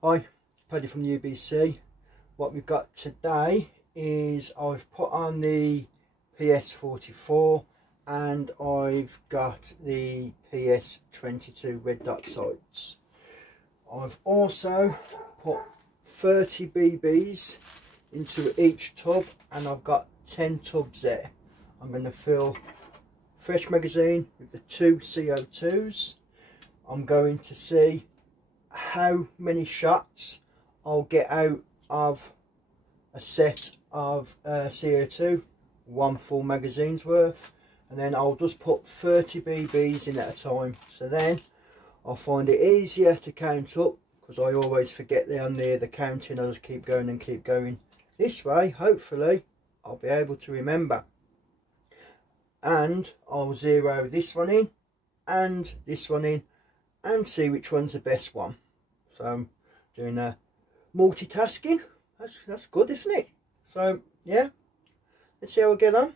Hi, Paddy from the UBC. What we've got today is I've put on the PS44 and I've got the PS22 RedDot sights. I've also put 30 BBs into each tub and I've got 10 tubs there. I'm going to fill fresh magazine with the 2 CO2s. I'm going to see how many shots I'll get out of a set of CO2, one full magazine's worth, and then I'll just put 30 BBs in at a time. So then I'll find it easier to count up, because I always forget down there the counting. I'll just keep going and keep going. This way, hopefully, I'll be able to remember. And I'll zero this one in and this one in and see which one's the best one. So I'm doing a multitasking. That's good, isn't it? So yeah, let's see how we get on.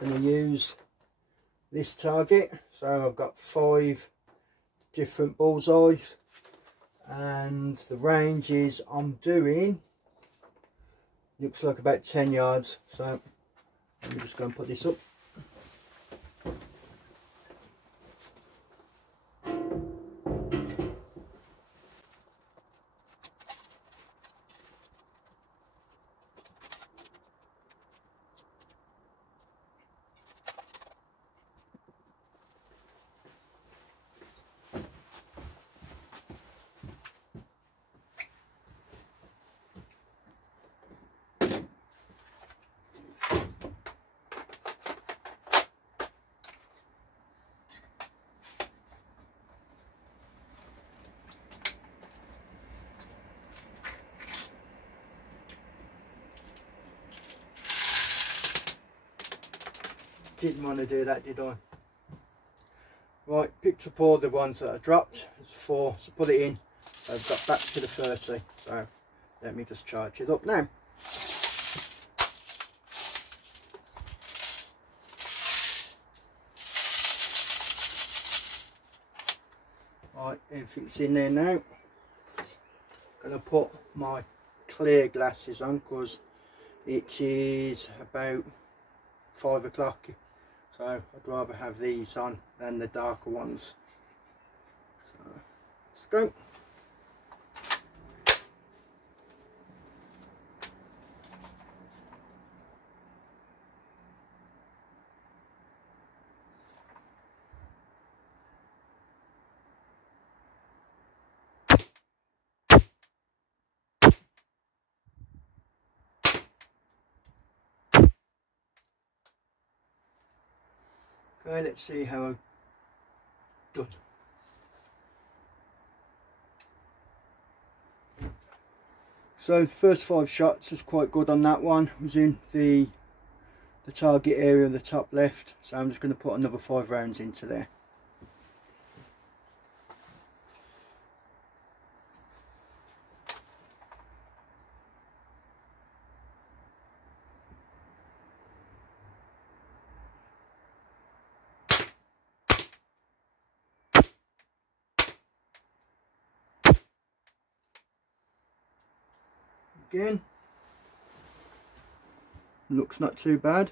Going to use this target, so I've got 5 different bullseyes and the ranges I'm doing looks like about 10 yards. So I'm just going to put this up. Didn't want to do that, did I? Right, picked up all the ones that I dropped. There's 4, so put it in. So I've got back to the 30. So let me just charge it up now. Right, everything's in there now. I'm going to put my clear glasses on because it is about 5 o'clock. So I'd rather have these on than the darker ones. So let's go. Okay, let's see how I've done. So the first 5 shots was quite good on that one. It was in the target area of the top left. So I'm just going to put another 5 rounds into there. Again, looks not too bad.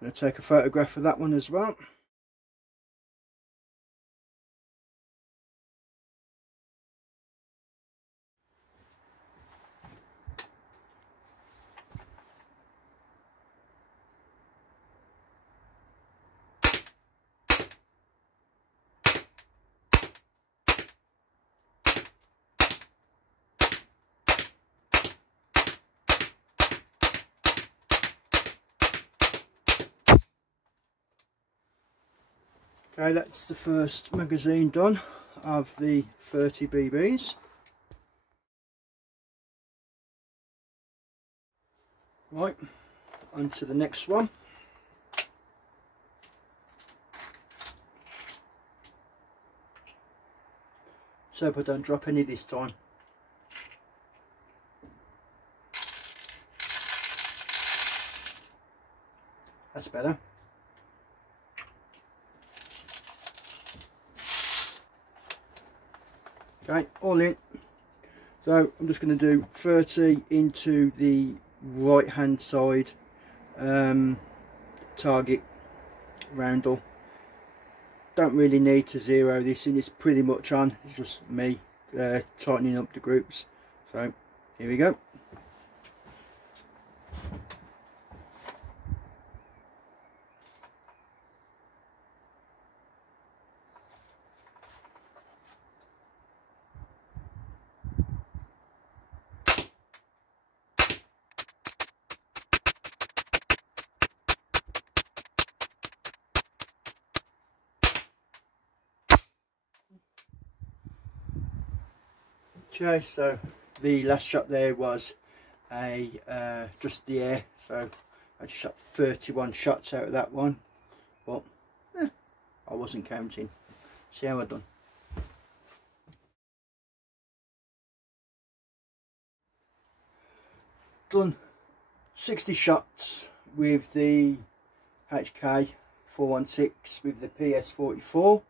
I'm going to take a photograph of that one as well. Okay, that's the first magazine done of the 30 BBs. Right, on to the next one. So hope I don't drop any this time. That's better. Okay, all in. So I'm just going to do 30 into the right hand side target roundel. Don't really need to zero this in, it's pretty much on. It's just me tightening up the groups. So here we go. Okay, so the last shot there was a just the air, so I just shot 31 shots out of that one, but I wasn't counting. See how I done. Done 60 shots with the Hk416 with the PS44.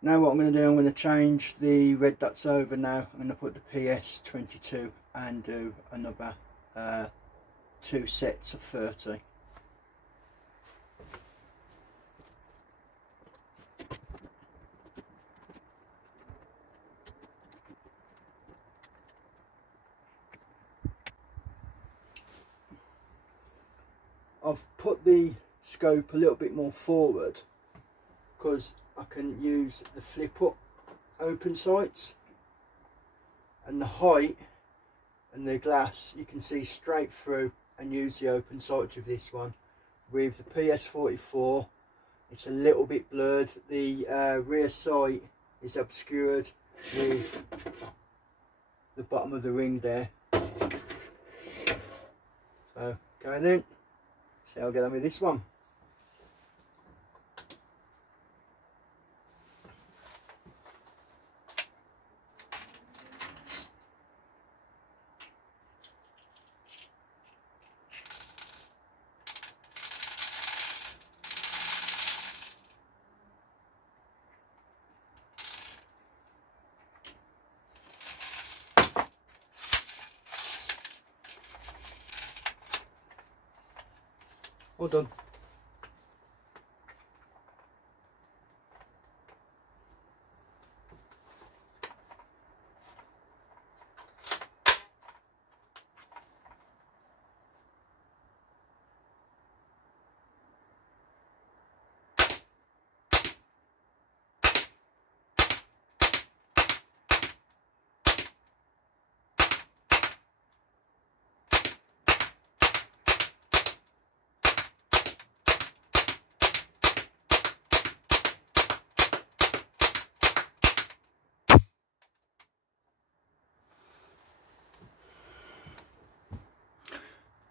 Now what I'm going to do, I'm going to change the red dots over now. I'm going to put the PS22 and do another 2 sets of 30. I've put the scope a little bit more forward because I can use the flip up open sights, and the height and the glass you can see straight through, and use the open sight with this one. With the PS44 it's a little bit blurred, the rear sight is obscured with the bottom of the ring there. So go then, see how I get on with this one. All done.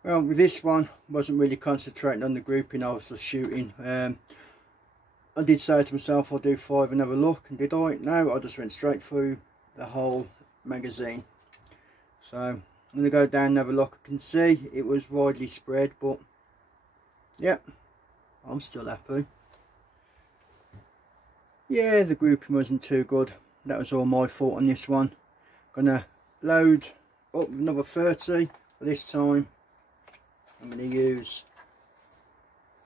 Well, with this one, wasn't really concentrating on the grouping, I was just shooting. I did say to myself I'll do 5 and have a look, and did I? No, I just went straight through the whole magazine. So I'm going to go down and have a look. I can see it was widely spread, but yeah, I'm still happy. Yeah, the grouping wasn't too good. That was all my fault on this one. Gonna load up another 30, but this time I'm going to use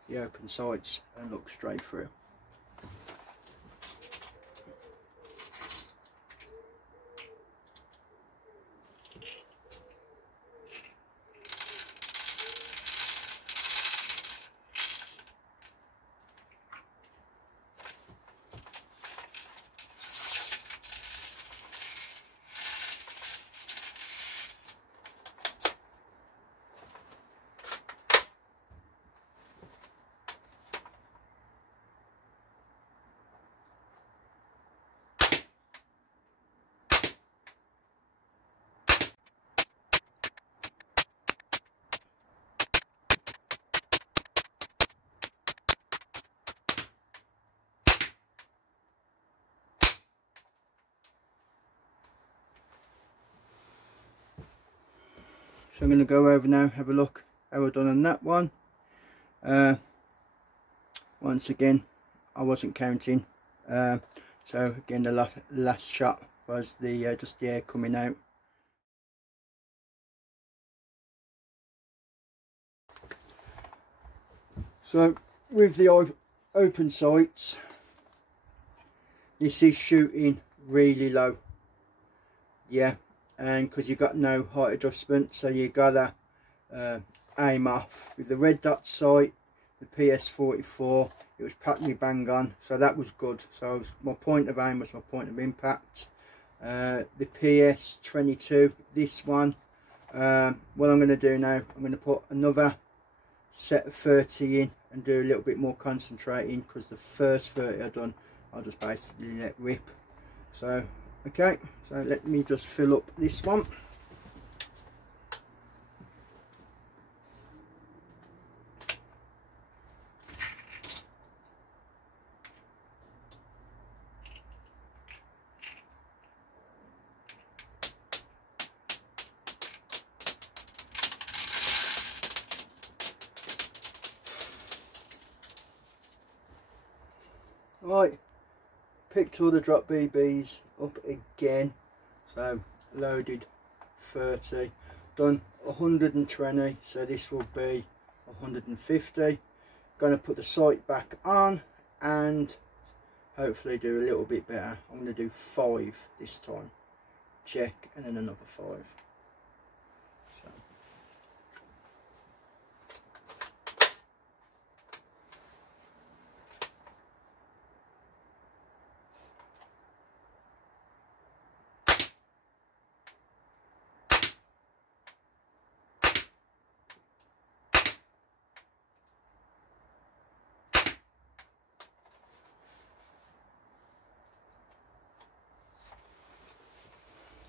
the open sights and look straight through. So I'm going to go over now, have a look how I've done on that one. Once again, I wasn't counting. So again, the last shot was the just the air coming out. So with the open sights, this is shooting really low, yeah, and because you've got no height adjustment, so you gotta aim off. With the RedDot Sight, the PS44, it was practically bang on, so that was good. So my point of aim was my point of impact. The PS22, this one, what I'm going to do now, I'm going to put another set of 30 in and do a little bit more concentrating, because the first 30 I've done, I'll just basically let rip. So okay, so let me just fill up this one. Right, picked all the drop BBs up again, so loaded 30, done 120, so this will be 150. Going to put the sight back on and hopefully do a little bit better. I'm going to do 5 this time, check, and then another 5.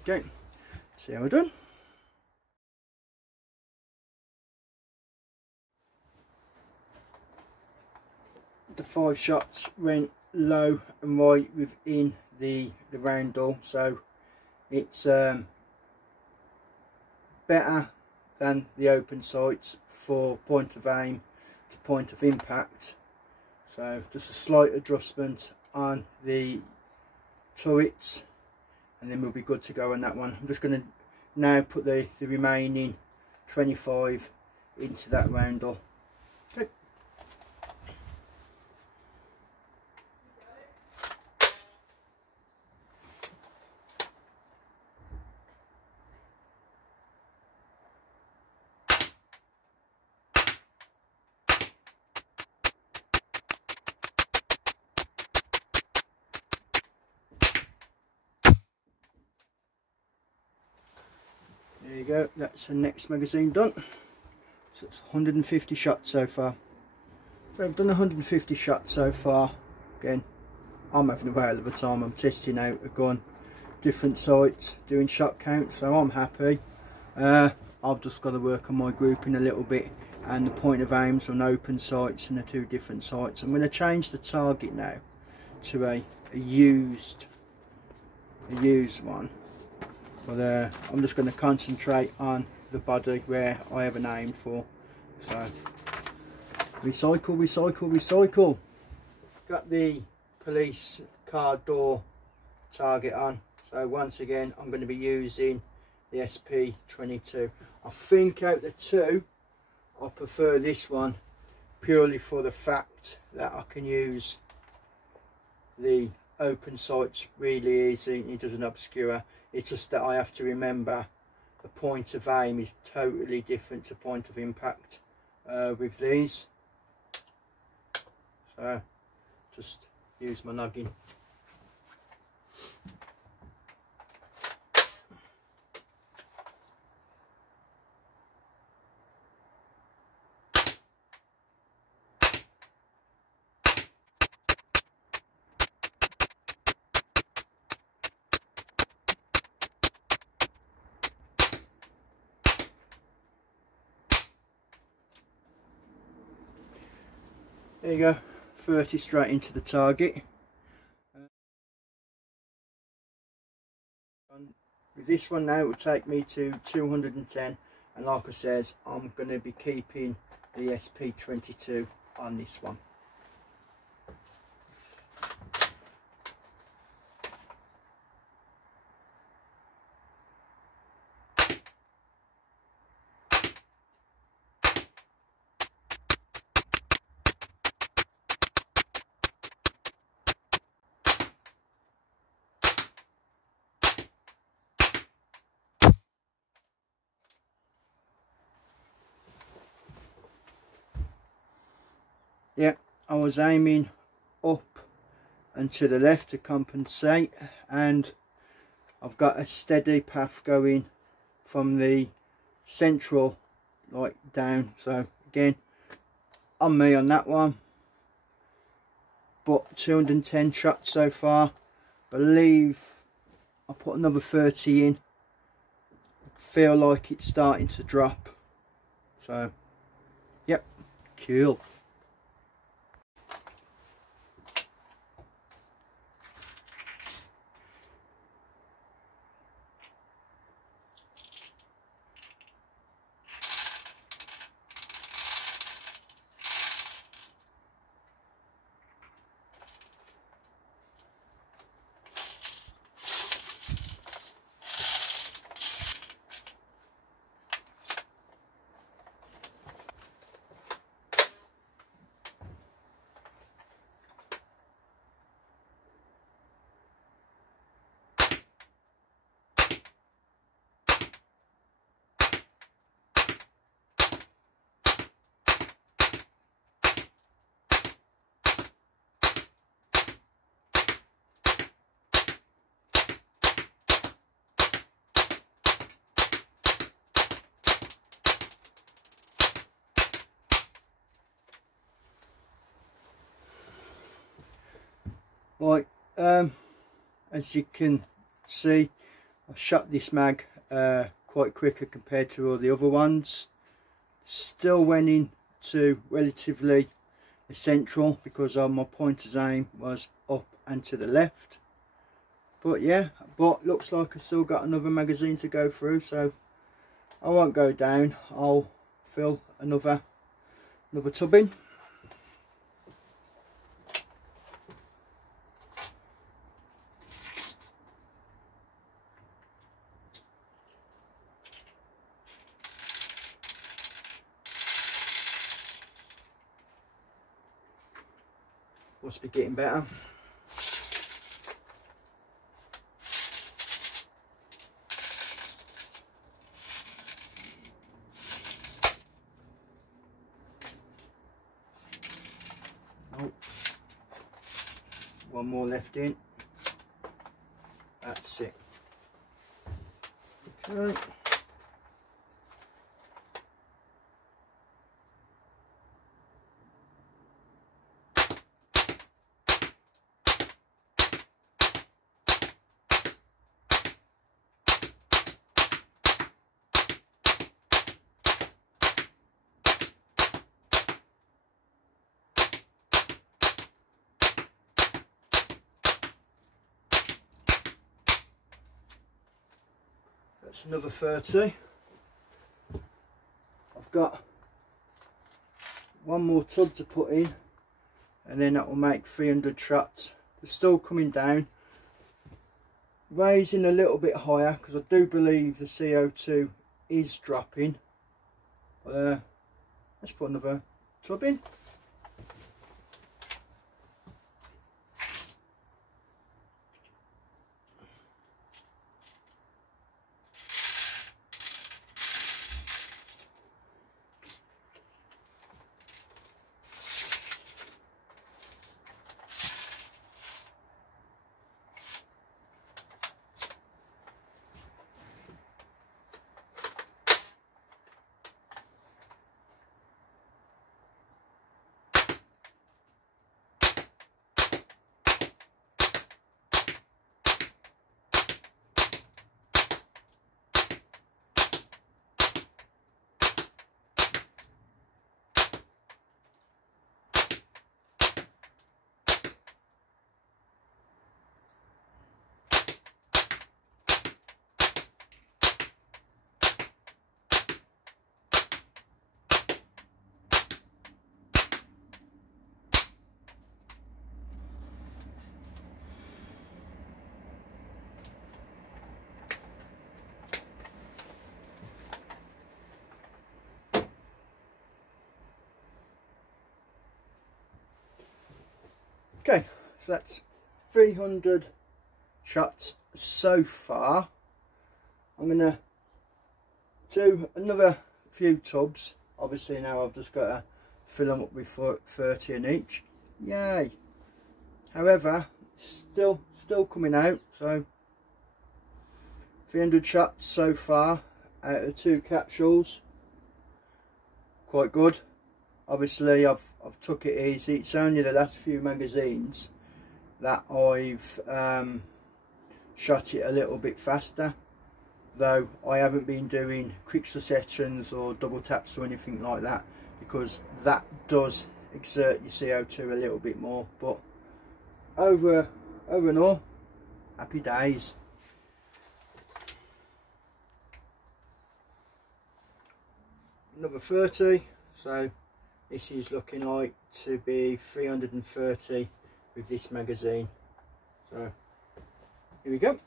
Okay, see how we're done. The 5 shots went low and right within the roundel, so it's better than the open sights for point of aim to point of impact. So just a slight adjustment on the turrets, and then we'll be good to go on that one. I'm just going to now put the remaining 25 into that roundel. Okay. There you go, that's the next magazine done. So it's 150 shots so far. So I've done 150 shots so far. Again, I'm having a whale of a time. I'm testing out a gun, different sights, doing shot counts, so I'm happy. I've just got to work on my grouping a little bit and the point of aims on open sights and the 2 different sights. I'm going to change the target now to a used one. But I'm just going to concentrate on the body where I have an aim for. So recycle, recycle, recycle. Got the police car door target on. So once again, I'm going to be using the SP22. I think out of the 2, I prefer this one purely for the fact that I can use the open sights really easy. It doesn't obscure. It's just that I have to remember the point of aim is totally different to point of impact with these. So just use my noggin. There you go, 30 straight into the target. With this one now, it will take me to 210. And like I says, I'm going to be keeping the SP22 on this one. Yeah, I was aiming up and to the left to compensate, and I've got a steady path going from the central like down. So again, on me on that one, but 210 shots so far. Believe I put another 30 in. Feel like it's starting to drop. So yep, cool. Right, as you can see, I shot this mag quite quicker compared to all the other ones. Still went into relatively central because my pointer's aim was up and to the left. But yeah, but looks like I've still got another magazine to go through, so I won't go down. I'll fill another tub in. Must be getting better. Oh, one more left in. That's it. Okay. That's another 30. I've got one more tub to put in, and then that will make 300 shots. They're still coming down, raising a little bit higher because I do believe the CO2 is dropping. Let's put another tub in. So that's 300 shots so far. I'm going to do another few tubs. Obviously now I've just got to fill them up with 30 in each. Yay! However, still coming out. So 300 shots so far out of the 2 capsules. Quite good. Obviously I've took it easy. It's only the last few magazines that I've shot it a little bit faster, though I haven't been doing quick successions or double taps or anything like that, because that does exert your CO2 a little bit more. But over and all, happy days. Another 30, so this is looking like to be 330 with this magazine. So here we go.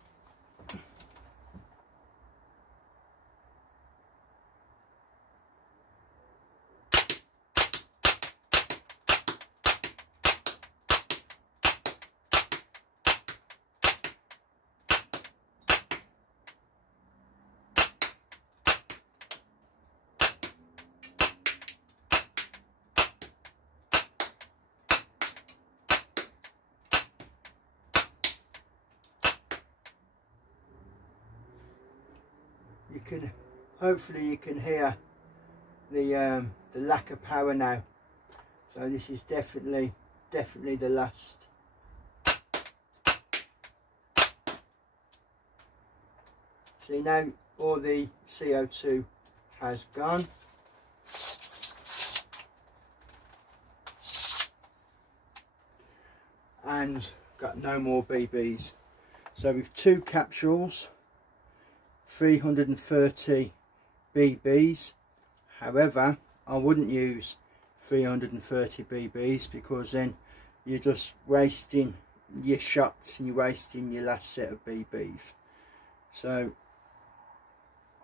Hopefully you can hear the lack of power now. So this is definitely the last. See, now all the CO2 has gone. And got no more BBs. So with 2 capsules, 330 BBs. However, I wouldn't use 330 BBs, because then you're just wasting your shots and you're wasting your last set of BBs. So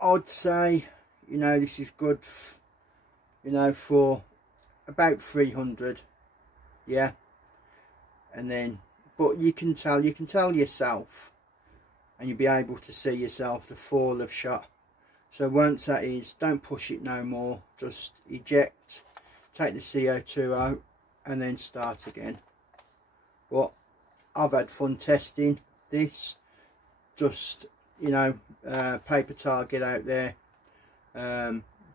I'd say, you know, this is good, you know, for about 300, yeah. And then, but you can tell yourself, and you'll be able to see yourself the fall of shot. So once that is, don't push it no more, just eject, take the CO2 out and then start again. But I've had fun testing this, just, you know, paper target out there.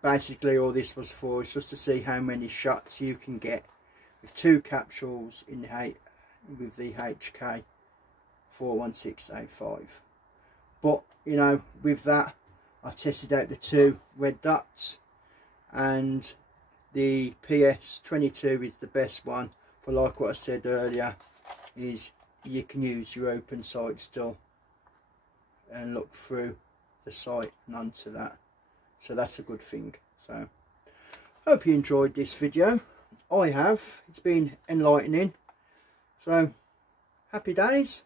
Basically all this was for is just to see how many shots you can get with 2 capsules in the with the Hk416 A5. But, you know, with that, I tested out the 2 red dots, and the PS22 is the best one for, like what I said earlier, is you can use your open sight still and look through the sight and onto that. So that's a good thing. So hope you enjoyed this video. I have. It's been enlightening. So happy days.